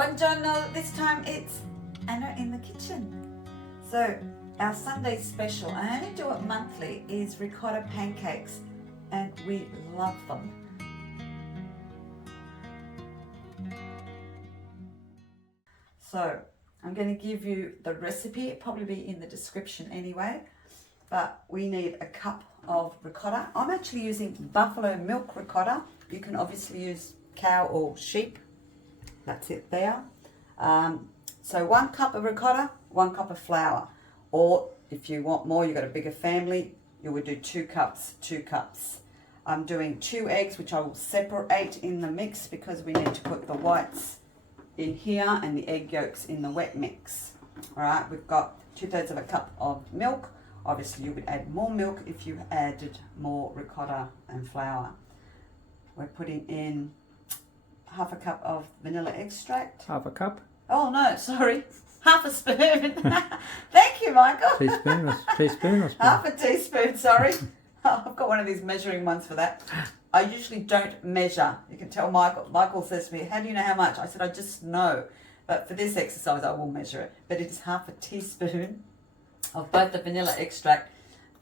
Buongiorno, this time it's Anna in the kitchen. So our Sunday special, I only do it monthly, is ricotta pancakes and we love them. So I'm going to give you the recipe, it'll probably be in the description anyway, but we need a cup of ricotta. I'm actually using buffalo milk ricotta. You can obviously use cow or sheep. That's it there. So 1 cup of ricotta, 1 cup of flour. Or if you want more, you've got a bigger family, you would do 2 cups, 2 cups. I'm doing 2 eggs, which I will separate in the mix because we need to put the whites in here and the egg yolks in the wet mix. All right, we've got 2/3 of a cup of milk. Obviously, you would add more milk if you added more ricotta and flour. We're putting in 1/2 cup of vanilla extract. 1/2 cup? Oh no, sorry. 1/2 spoon. Thank you, Michael. Teaspoon or spoon? 1/2 teaspoon, sorry. I've got one of these measuring ones for that. I usually don't measure. You can tell Michael says to me, how do you know how much? I said, I just know. But for this exercise, I will measure it. But it is 1/2 teaspoon of both the vanilla extract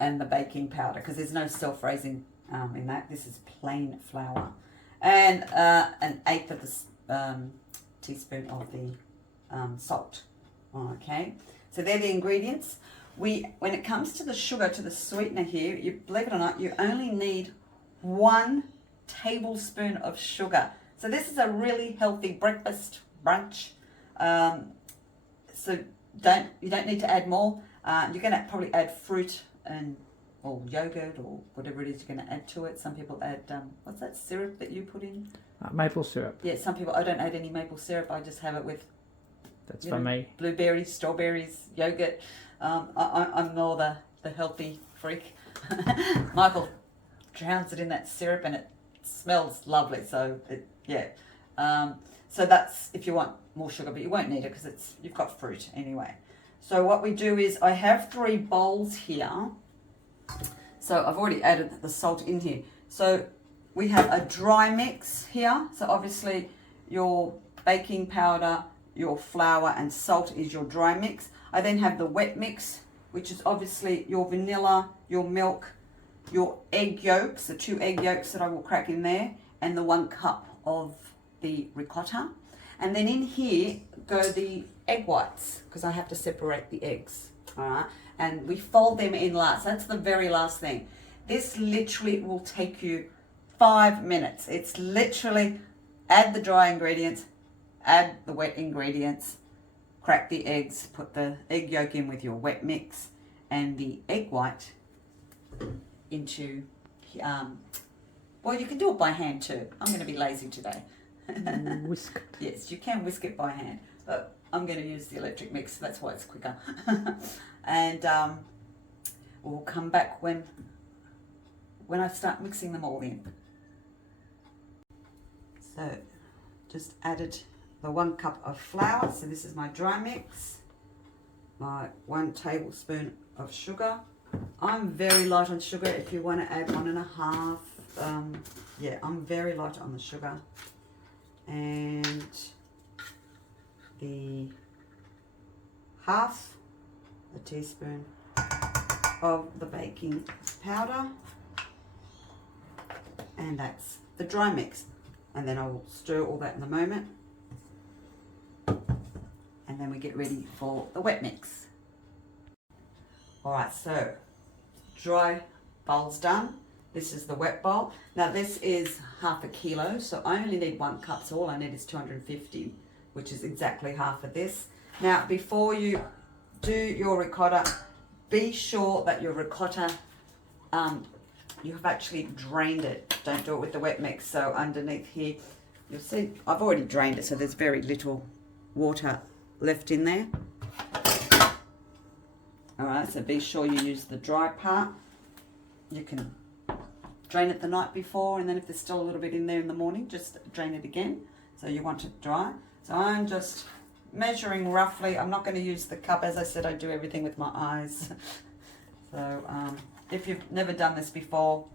and the baking powder because there's no self-raising in that. This is plain flour. And 1/8 of the teaspoon of the salt. Okay, so they're the ingredients. When it comes to the sugar, to the sweetener here, you believe it or not, you only need 1 tablespoon of sugar. So this is a really healthy breakfast brunch. So you don't need to add more. You're going to probably add fruit or yogurt or whatever it is you're going to add to it. Some people add what's that syrup that you put in? Maple syrup. Yeah, some people. I don't add any maple syrup. I just have it with. That's for me. Blueberries, strawberries, yogurt. I'm more the healthy freak. Michael drowns it in that syrup and it smells lovely. So so that's if you want more sugar, but you won't need it because you've got fruit anyway. So what we do is I have 3 bowls here. So I've already added the salt in here. So we have a dry mix here. So obviously your baking powder, your flour and salt is your dry mix. I then have the wet mix, which is obviously your vanilla, your milk, your egg yolks, the 2 egg yolks that I will crack in there, and the 1 cup of the ricotta. And then in here go the egg whites, because I have to separate the eggs, all right? And we fold them in last. That's the very last thing. This literally will take you 5 minutes. It's literally add the dry ingredients, add the wet ingredients, crack the eggs, put the egg yolk in with your wet mix and the egg white into, well, you can do it by hand too. I'm going to be lazy today. Whisk it. Yes, you can whisk it by hand, but I'm going to use the electric mix. That's why it's quicker. And we'll come back when I start mixing them all in. So just added the 1 cup of flour. So this is my dry mix, my 1 tablespoon of sugar. I'm very light on sugar. If you want to add 1.5, yeah, I'm very light on the sugar. And the 1/2 teaspoon of the baking powder, and that's the dry mix. And then I will stir all that in a moment, and then we get ready for the wet mix. All right, so dry bowl's done. This is the wet bowl. Now this is 1/2 kilo, so I only need 1 cup, so all I need is 250, which is exactly half of this. Now before you do your ricotta, be sure that your ricotta, you have actually drained it. Don't do it with the wet mix. So underneath here, you'll see I've already drained it, so there's very little water left in there. All right, so be sure you use the dry part. You can drain it the night before, and then if there's still a little bit in there in the morning, just drain it again. So you want it dry. So I'm just measuring roughly. I'm not going to use the cup. As I said, I do everything with my eyes. So if you've never done this before,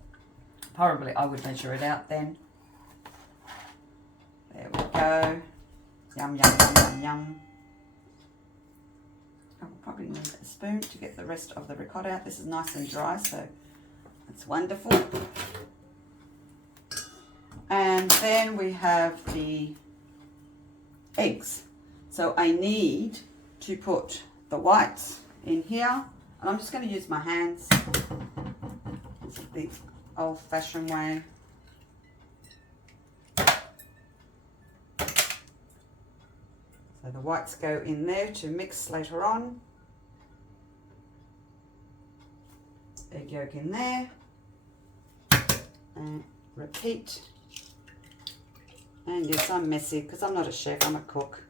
probably I would measure it out then. There we go. Yum, yum, yum, yum, yum. I will probably need a spoon to get the rest of the ricotta out. This is nice and dry, so it's wonderful. And then we have the eggs. So I need to put the whites in here. And I'm just going to use my hands. This is the old-fashioned way. So the whites go in there to mix later on. Egg yolk in there. And repeat. And yes, I'm messy because I'm not a chef, I'm a cook.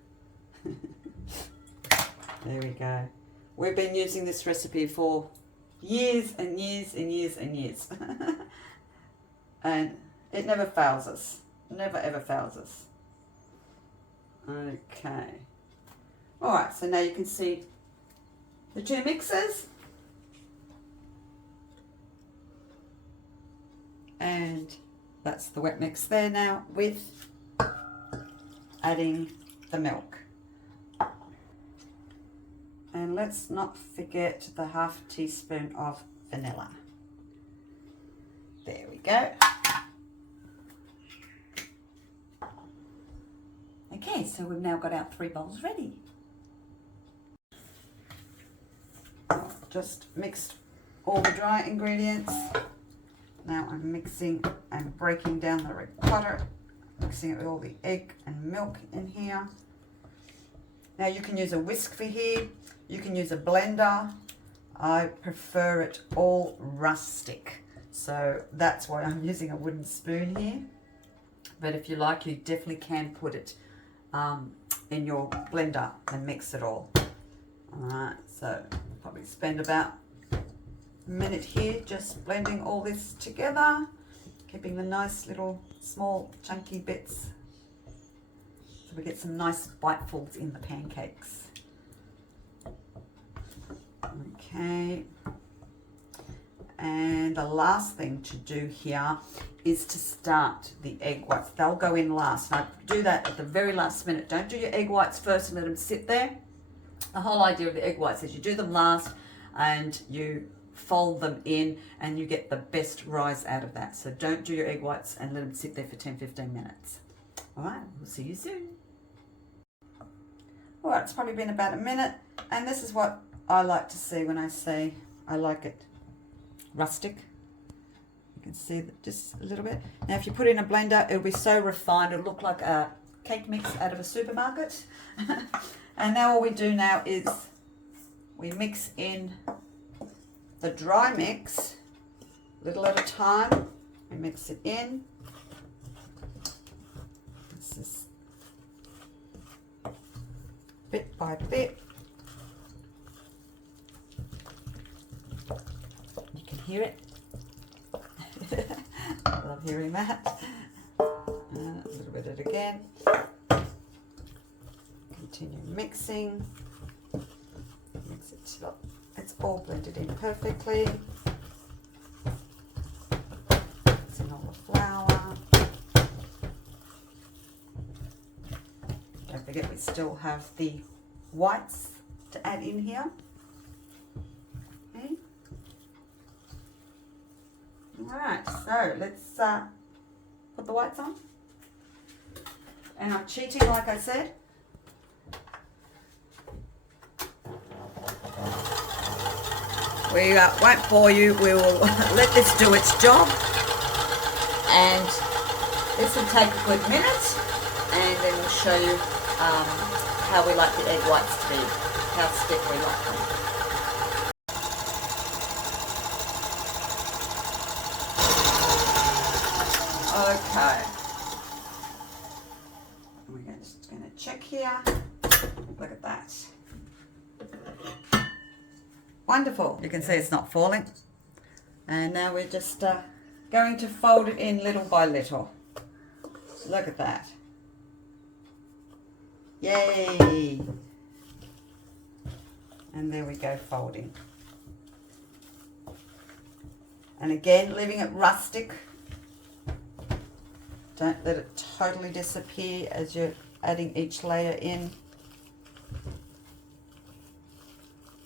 There we go. We've been using this recipe for years and years and years and years. And it never fails us. Never ever fails us. Okay. Alright, so now you can see the two mixes. And that's the wet mix there now with adding the milk. And let's not forget the half teaspoon of vanilla. There we go. Okay, so we've now got our 3 bowls ready. Just mixed all the dry ingredients. Now I'm mixing and breaking down the ricotta, mixing it with all the egg and milk in here. Now you can use a whisk for here, you can use a blender. I prefer it all rustic, so that's why I'm using a wooden spoon here. But if you like, you definitely can put it in your blender and mix it all. Alright, so I'll probably spend about a minute here just blending all this together, keeping the nice little small chunky bits so we get some nice bitefuls in the pancakes. Okay, and the last thing to do here is to start the egg whites. They'll go in last. Now do that at the very last minute. Don't do your egg whites first and let them sit there. The whole idea of the egg whites is you do them last and you fold them in and you get the best rise out of that. So don't do your egg whites and let them sit there for 10-15 minutes. All right, we'll see you soon. All right, it's probably been about a minute, and this is what I like to see when I say I like it rustic. You can see that just a little bit. Now if you put it in a blender, it'll be so refined, it'll look like a cake mix out of a supermarket. And now all we do now is we mix in the dry mix, little at a time. We mix it in. This is bit by bit. You can hear it. I love hearing that. A little bit of it again. Continue mixing. Mix it till it's all blended in perfectly. Mix in all the flour. Don't forget we still have the whites to add in here. Okay. Alright, so let's put the whites on. And I'm cheating, like I said. We won't bore you, we will let this do its job, and this will take a good minute, and then we'll show you how we like the egg whites to be, how stiff we like them. Okay, we're just going to check here. Look at that. Wonderful. You can see it's not falling. And now we're just going to fold it in little by little. Look at that. Yay! And there we go, folding. And again, leaving it rustic. Don't let it totally disappear as you're adding each layer in. You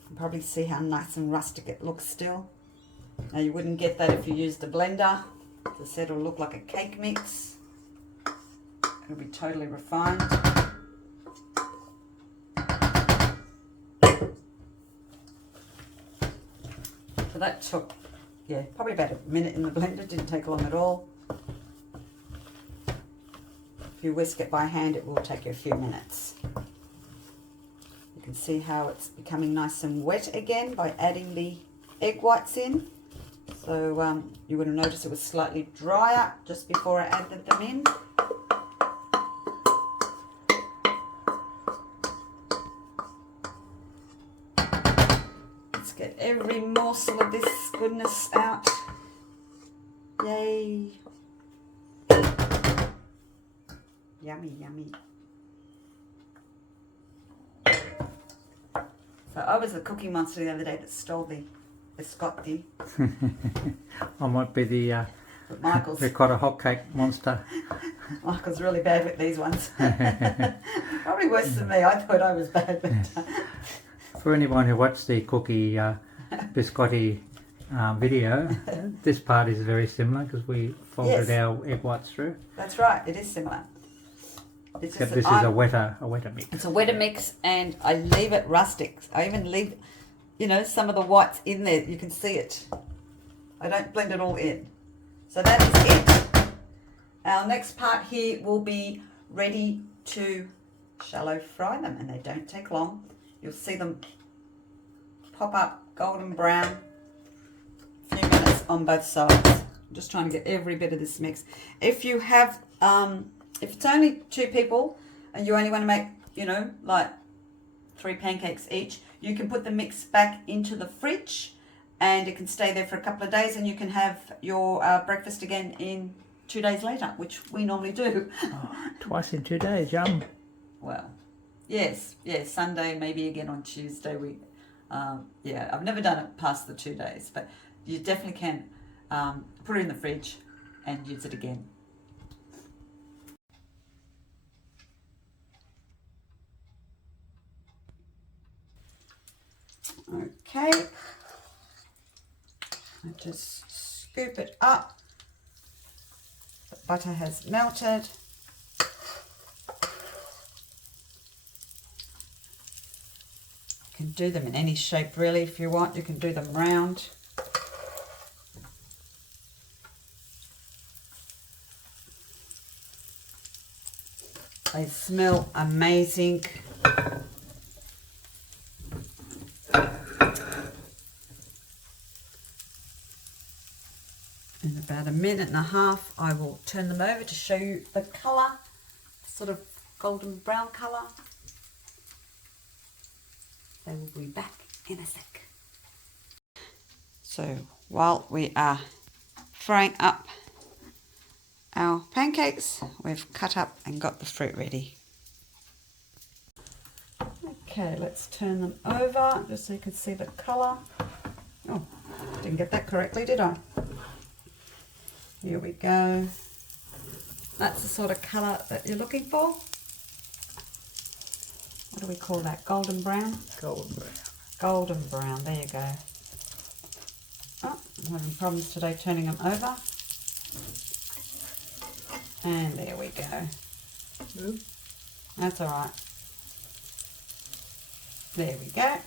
can probably see how nice and rustic it looks still. Now you wouldn't get that if you used a blender. As I said, it'll look like a cake mix. It'll be totally refined. So that took, yeah, probably about a minute in the blender. Didn't take long at all. If you whisk it by hand, it will take you a few minutes. You can see how it's becoming nice and wet again by adding the egg whites in. So you would have noticed it was slightly drier just before I added them in. Let's get every morsel of this goodness out. Yay! Yummy, yummy. So I was a cookie monster the other day that stole the biscotti. I might be the But Michael's Ricotta Hotcake monster. Michael's really bad with these ones. Probably worse than me. I thought I was bad. But, For anyone who watched the cookie biscotti video, this part is very similar because we folded our egg whites through. That's right. It is similar. It's Except just this is a wetter mix. It's a wetter mix, and I leave it rustic. I even leave, you know, some of the whites in there. You can see it. I don't blend it all in. So that is it. Our next part here will be ready to shallow fry them, and they don't take long. You'll see them pop up golden brown. A few minutes on both sides. I'm just trying to get every bit of this mix. If you have, if it's only 2 people and you only want to make, you know, like 3 pancakes each, you can put the mix back into the fridge and it can stay there for a couple of days, and you can have your breakfast again in 2 days later, which we normally do. Oh, twice in 2 days, yum. Well, yes, Sunday, maybe again on Tuesday. Yeah, I've never done it past the 2 days, but you definitely can put it in the fridge and use it again. Okay, I just scoop it up. The butter has melted. You can do them in any shape really if you want. You can do them round. They smell amazing. In about a minute and a half, I will turn them over to show you the colour, sort of golden brown colour. They will be back in a sec. So while we are frying up our pancakes, we've cut up and got the fruit ready. Okay, let's turn them over just so you can see the colour. Oh, didn't get that correctly, did I? Here we go. That's the sort of colour that you're looking for. What do we call that? Golden brown? Golden brown. Golden brown, there you go. Oh, I'm having problems today turning them over. And there we go. Ooh. That's all right. There we go.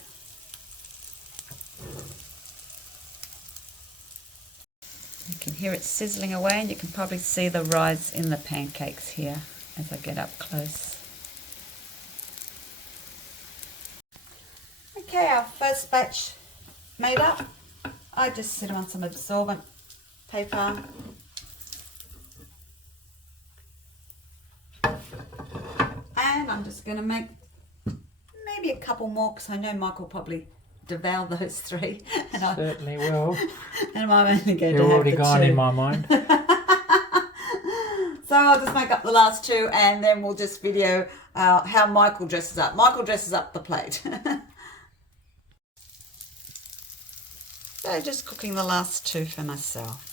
You can hear it sizzling away, and you can probably see the rise in the pancakes here as I get up close. Okay, our first batch made up. I just sit them on some absorbent paper. And I'm just going to make maybe a couple more, because I know Michael probably devour those 3. And Certainly will. And I'm only going They're to have already the gone 2. in my mind. So I'll just make up the last 2, and then we'll just video how Michael dresses up. Michael dresses up the plate. So just cooking the last 2 for myself.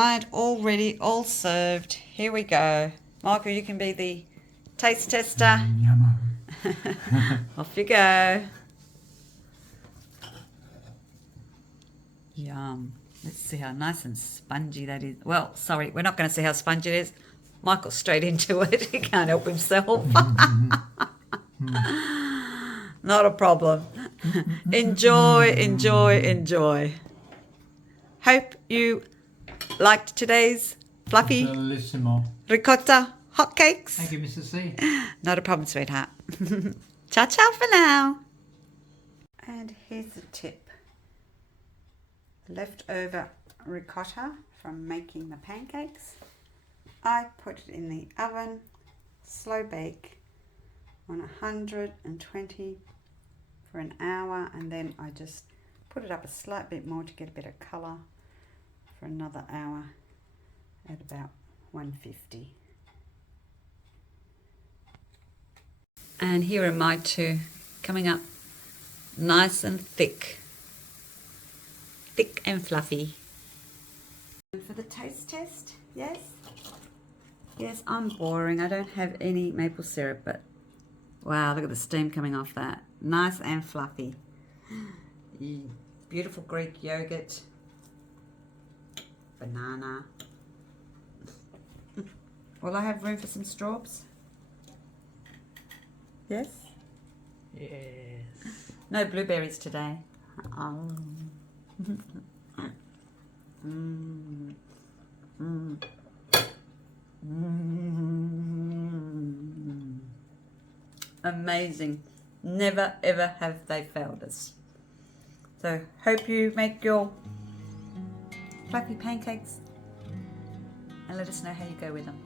And already all served. Here we go. Michael, you can be the taste tester. Off you go. Yum. Let's see how nice and spongy that is. Well, sorry, we're not going to see how spongy it is. Michael's straight into it. He can't help himself. Not a problem. Enjoy, enjoy, enjoy. Hope you liked today's fluffy Bellissimo. ricotta hotcakes. Thank you, Mr. C. Not a problem, sweetheart. Ciao, ciao for now. And here's a tip. Leftover ricotta from making the pancakes. I put it in the oven, slow bake on 120 for an hour, and then I just put it up a slight bit more to get a bit of colour for another hour at about 150. And here are my two coming up nice and thick. Thick and fluffy. And for the taste test, yes? Yes, I'm boring. I don't have any maple syrup, but wow, look at the steam coming off that. Nice and fluffy. Beautiful Greek yogurt. Banana. Will I have room for some straws? Yes? Yes. No blueberries today. Amazing. Never ever have they failed us. So hope you make your fluffy pancakes and let us know how you go with them.